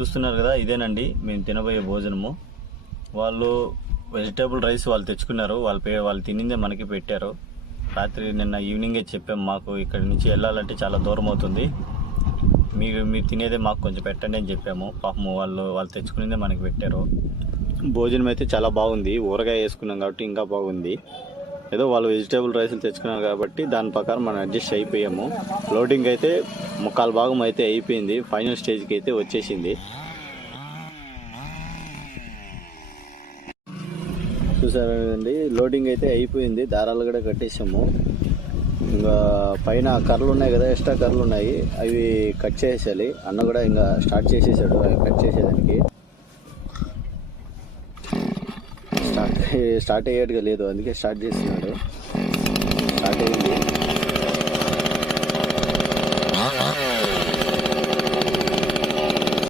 చూస్తున్నారు కదా, ఇదేనండి మేము తినబోయే భోజనము. వాళ్ళు వెజిటేబుల్ రైస్ వాళ్ళు తెచ్చుకున్నారు, వాళ్ళు తినిందే మనకి పెట్టారు. రాత్రి నిన్న ఈవినింగే చెప్పాము, మాకు ఇక్కడి నుంచి వెళ్ళాలంటే చాలా దూరం అవుతుంది, మీరు తినేదే మాకు కొంచెం పెట్టండి అని చెప్పాము. పాపము వాళ్ళు తెచ్చుకునేదే మనకి పెట్టారు. భోజనం అయితే చాలా బాగుంది, ఊరగాయ వేసుకున్నాం కాబట్టి ఇంకా బాగుంది. ఏదో వాళ్ళు వెజిటేబుల్ రైస్లు తెచ్చుకున్నారు కాబట్టి దాని ప్రకారం మనం అడ్జస్ట్ అయిపోయాము. లోడింగ్ అయితే 3/4 భాగం అయితే అయిపోయింది, ఫైనల్ స్టేజ్కి అయితే వచ్చేసింది. చూసారా కదండి, లోడింగ్ అయితే అయిపోయింది, దారాలు కూడా కట్టేసాము. ఇంకా పైన కర్రలు ఉన్నాయి కదా, ఎక్స్ట్రా కర్రలు ఉన్నాయి, అవి కట్ చేసేయాలి. అన్న కూడా ఇంకా స్టార్ట్ చేసేసాడు అవి కట్ చేసేదానికి. స్టార్ట్ అయ్యేట్టుగా లేదు, అందుకే స్టార్ట్ చేస్తున్నాడు. స్టార్ట్ అయ్యింది.